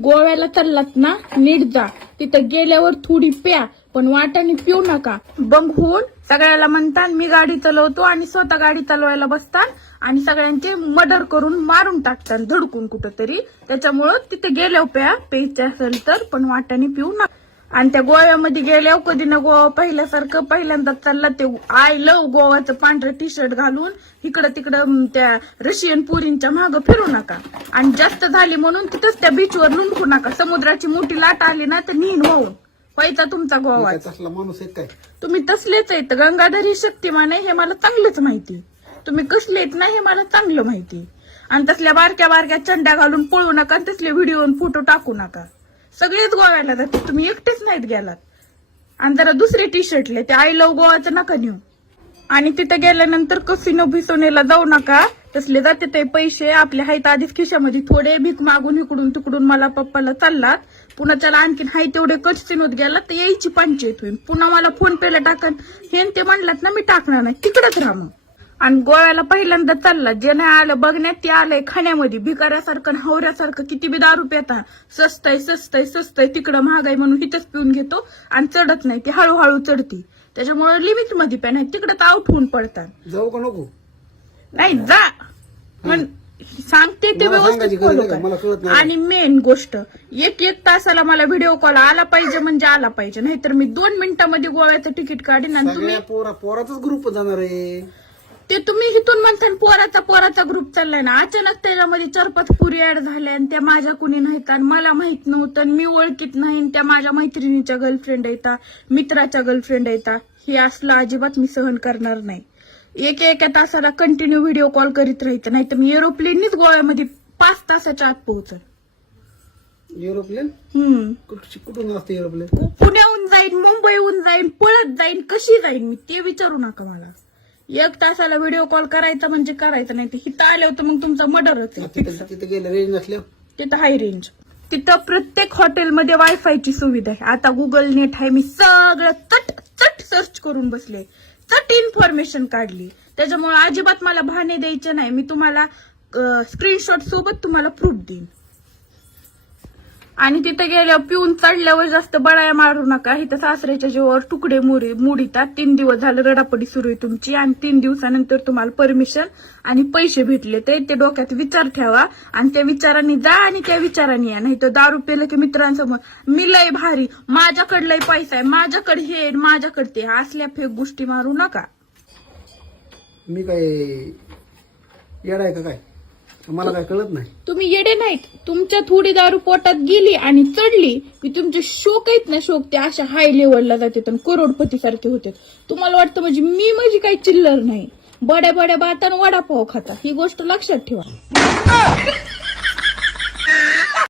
गोव्याला चाललात ना नीट जा तिथे गेल्यावर थोडी प्या पण वाटाने पिऊ नका होऊन सगळ्याला म्हणतात मी गाडी चालवतो आणि स्वतः गाडी चालवायला बसतात आणि सगळ्यांचे मर्डर करून मारून टाकतात धडकून कुठंतरी त्याच्यामुळं तिथे गेल्यावर प्या प्यायचे असेल तर पण वाट्याने पिऊ नका आणि त्या गोव्यामध्ये गेल्या कधी ना गोवा पहिल्यासारखं पहिल्यांदा चालला ते आय लव गोव्याचं पांढरं टी शर्ट घालून इकडं तिकडं त्या रशियन पुरींच्या मागं फिरू नका आणि जास्त झाली म्हणून तिथंच त्या बीचवर लुंकू नका समुद्राची मोठी लाट आली ना तर नीन वाहून पैसा तुमचा गोवा माणूस येत काय तुम्ही तसलेच आहेत गंगाधरी ही शक्तिमान आहे हे मला चांगलंच माहिती तुम्ही कसले येत ना हे मला चांगलं माहिती आणि तसल्या बारक्या बारक्या चंड्या घालून पळू नका आणि तसले व्हिडिओ फोटो टाकू नका सगळेच गोव्याला जाते तुम्ही एकटेच नाहीत गेलात आणि जरा दुसरे टी शर्टले ते आई लव गोवाचं नका नेऊ आणि तिथे गेल्यानंतर कसिनो भिसोनेला जाऊ नका तसले जाते ते पैसे आपल्या हायत आधीच खिशामध्ये थोडे भीक मागून इकडून तिकडून मला पप्पाला चाललात पुन्हा त्याला आणखीन हाय तेवढे कचिनोत गेला तर यायची पंचायत होईल पुन्हा मला फोन पेला टाकन हे ते म्हणलात ना मी टाकणार नाही तिकडेच राहा मग आणि गोव्याला पहिल्यांदा चालला जे नाही आलं बघण्यात ते आलंय खाण्यामध्ये भिकाऱ्यासारखं हवऱ्यासारखं किती बी दारू पेता सस्त आहे स्वस्त आहे स्वस्त आहे तिकडं महागाई म्हणून हिथंच पिऊन घेतो आणि चढत नाही ती हळूहळू चढती त्याच्यामुळे लिमिट मध्ये पण आहे तिकडं तर आउट होऊन पडतात जाऊ का नको नाही जा पण सांगते ते व्यवस्थित आणि मेन गोष्ट एक एक तासाला मला व्हिडिओ कॉल आला पाहिजे म्हणजे आला पाहिजे नाहीतर मी दोन मिनिटांमध्ये गोव्याचं तिकीट काढीन आणि तुम्ही पोरा ग्रुप जाणार आहे ते तुम्ही इथून म्हणता पोराचा पोराचा ग्रुप चाललाय ना अचानक त्याच्यामध्ये चरपत पुरी ऍड झाल्या आणि त्या माझ्या कुणी नाहीत आणि मला माहित नव्हतं मी ओळखीत नाही त्या माझ्या मैत्रिणीच्या गर्लफ्रेंड येता मित्राच्या गर्लफ्रेंड येता हे असलं अजिबात मी सहन करणार नाही एक एका तासाला कंटिन्यू व्हिडिओ कॉल करीत राहित नाही तर मी एरोप्लेननीच गोव्यामध्ये पाच तासाच्या आत पोहोचल एरोप्लेन हम्म कुठून असते एरोप्लेन पुण्याहून जाईन मुंबईहून जाईन पळत जाईन कशी जाईन मी ते विचारू नका मला एक तासाला व्हिडिओ कॉल करायचा म्हणजे करायचं नाही ते आले होतं मग तुमचा मर्डर होते तिथं गेलं रेंज नसले तिथं हाय रेंज तिथं प्रत्येक हॉटेलमध्ये वायफायची सुविधा आहे आता गुगल नेट आहे मी सगळं चट चट सर्च करून बसले चट इन्फॉर्मेशन काढली त्याच्यामुळे अजिबात मला भाने द्यायचे नाही मी तुम्हाला स्क्रीनशॉट सोबत तुम्हाला प्रूफ देईन आणि तिथे गेल्यावर पिऊन चढल्यावर जास्त बडाया मारू नका इथं सासऱ्याच्या जीवावर तुकडे मुरी मुडीतात तीन दिवस झाले रडापडी सुरू आहे तुमची आणि तीन दिवसानंतर तुम्हाला परमिशन आणि पैसे भेटले ते ते डोक्यात विचार ठेवा आणि त्या विचारांनी जा आणि त्या विचारांनी या नाही तर दारू पेलं की मित्रांसमोर मी लय भारी माझ्याकडे लय पैसा आहे माझ्याकडे हे माझ्याकडे ते असल्या फेक गोष्टी मारू नका मी काय येणार का काय मला काय कळत नाही तुम्ही येडे नाहीत तुमच्या थोडी दारू पोटात गेली आणि चढली की तुमचे शोक आहेत ना शोक ते अशा हाय लेवलला जाते करोडपती सारखे होते तुम्हाला वाटतं म्हणजे मी म्हणजे काही चिल्लर नाही बड्या बड्या बातान वडापाव खाता ही गोष्ट लक्षात ठेवा